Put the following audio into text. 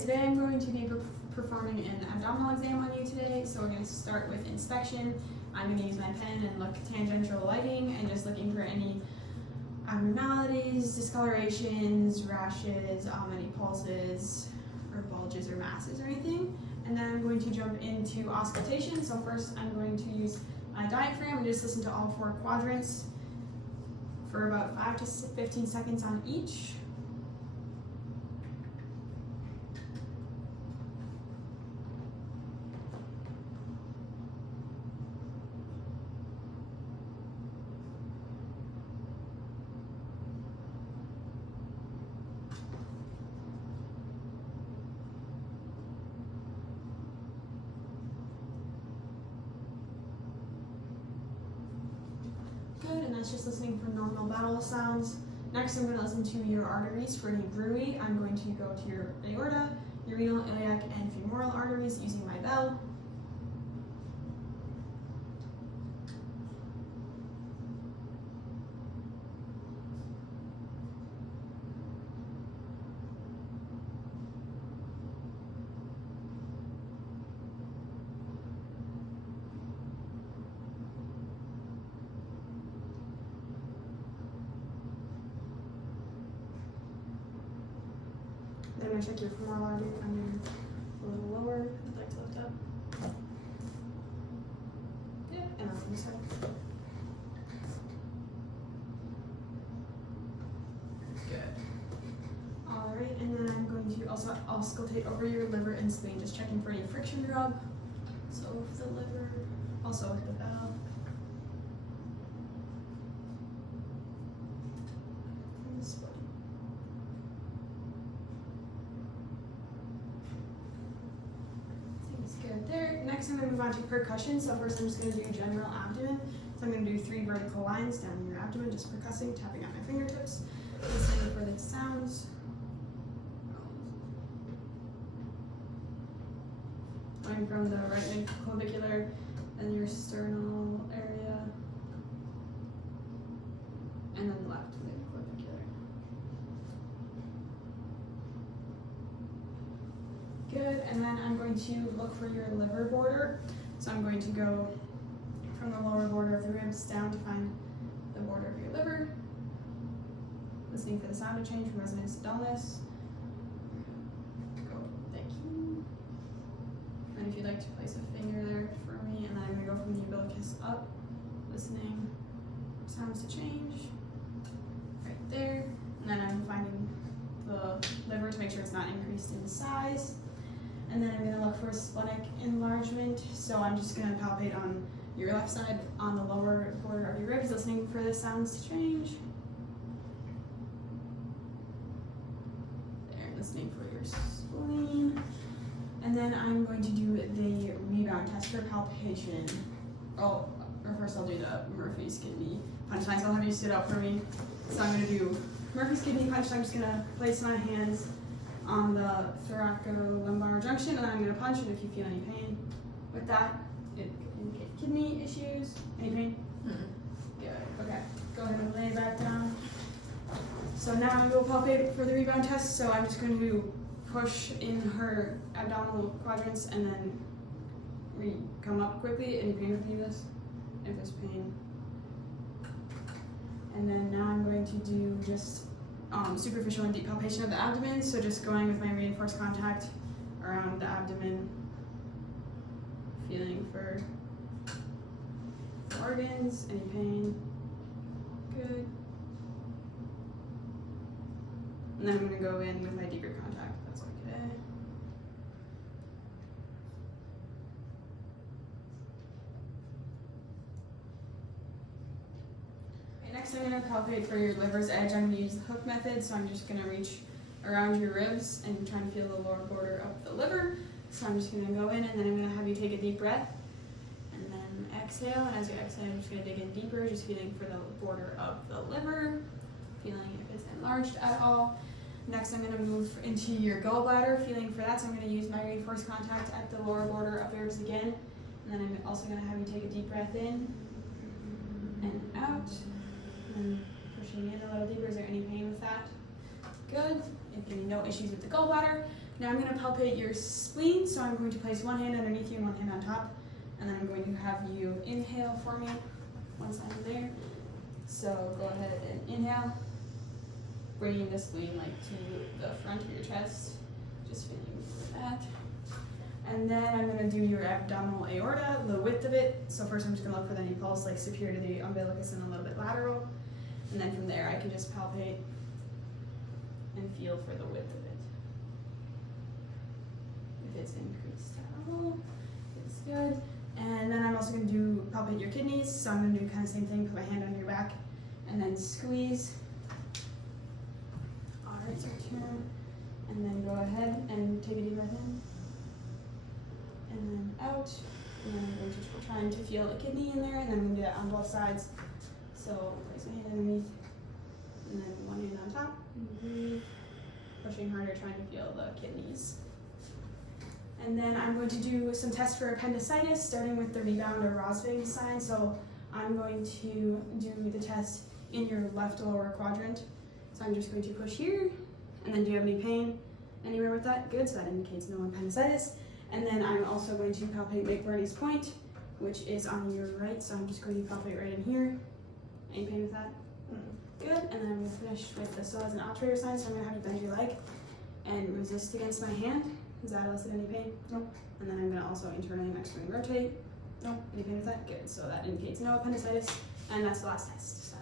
today I'm going to be performing an abdominal exam on you today. So we're going to start with inspection. I'm going to use my pen and look tangential lighting and just looking for any abnormalities, discolorations, rashes, any pulses, or bulges or masses or anything. And then I'm going to jump into auscultation. So first I'm going to use my diaphragm and just listen to all 4 quadrants for about 5 to 15 seconds on each. Good, and that's just listening for normal bowel sounds. Next, I'm going to listen to your arteries for any bruit. I'm going to go to your aorta, your renal, iliac, and femoral arteries using my bell. Then I'm going to check your femoral artery under a little lower. I'd like to lift up. Good, and on this side. Good. Alright, and then I'm going to also auscultate over your liver and spleen, just checking for any friction rub. So with the liver, also with the bowel. And the spleen. Good there. Next, I'm going to move on to percussion. So first, I'm just going to do general abdomen. So I'm going to do 3 vertical lines down your abdomen, just percussing, tapping out my fingertips, listening for the sounds. Going from the right midclavicular and your sternal area, and then left midclavicular. Good, and then I'm going to look for your liver border. So I'm going to go from the lower border of the ribs down to find the border of your liver. Listening for the sound of change from resonance to dullness. Go, thank you. And if you'd like to place a finger there for me, and then I'm going to go from the umbilicus up, listening for sounds to change. Right there. And then I'm finding the liver to make sure it's not increased in size. And then I'm going to look for splenic enlargement. So I'm just going to palpate on your left side on the lower border of your ribs, listening for the sounds to change. There, listening for your spleen. And then I'm going to do the rebound test for palpation. Oh, or first I'll do the Murphy's kidney punch line. So I'll have you sit up for me. So I'm going to do Murphy's kidney punch. I'm just going to place my hands on the thoracolumbar junction, and then I'm going to punch, and if you feel any pain with that, it could indicate kidney issues. Any pain? Mm-hmm. Good. Okay. Go ahead and lay back down. So now I'm going to palpate for the rebound test. So I'm just going to push in her abdominal quadrants and then come up quickly. Any pain with any of this? If there's pain. And then now I'm going to do just superficial and deep palpation of the abdomen, so just going with my reinforced contact around the abdomen, feeling for organs, any pain. Good. And then I'm going to go in with my deeper contact, if that's okay. Next, I'm going to palpate for your liver's edge. I'm going to use the hook method, so I'm just going to reach around your ribs and try and feel the lower border of the liver. So I'm just going to go in, and then I'm going to have you take a deep breath, and then exhale. And as you exhale, I'm just going to dig in deeper, just feeling for the border of the liver, feeling if it's enlarged at all. Next, I'm going to move into your gallbladder, feeling for that. So I'm going to use my reinforced contact at the lower border of the ribs again. And then I'm also going to have you take a deep breath in and out. And pushing in a little deeper. Is there any pain with that? Good. If you no issues with the gallbladder. Now I'm going to palpate your spleen, so I'm going to place one hand underneath you and one hand on top, and then I'm going to have you inhale for me, one side of there. So go ahead and inhale, bringing the spleen like to the front of your chest, just feeling that. And then I'm going to do your abdominal aorta, the width of it. So first I'm just going to look for any pulse like superior to the umbilicus and a little bit lateral. And then from there I can just palpate and feel for the width of it. If it's increased at all, it's good. And then I'm also going to palpate your kidneys. So I'm going to do kind of the same thing, put my hand on your back and then squeeze. All right, so turn. And then go ahead and take a deep breath in. And then out, and then I'm going to trying to feel a kidney in there, and then I'm going to do that on both sides. So place my hand underneath, and then one hand on top, and breathe, pushing harder, trying to feel the kidneys. And then I'm going to do some tests for appendicitis, starting with the rebound or Rosvig sign. So I'm going to do the test in your left lower quadrant. So I'm just going to push here, and then do you have any pain anywhere with that? Good, so that indicates no appendicitis. And then I'm also going to palpate McBurney's point, which is on your right. So I'm just going to palpate right in here. Any pain with that? Good. And then I'm going to finish with the psoas and obturator sign. So I'm going to have you bend your leg and resist against my hand. Does that elicit any pain? Nope. And then I'm going to also internally and externally rotate. Nope. Any pain with that? Good. So that indicates no appendicitis. And that's the last test. So.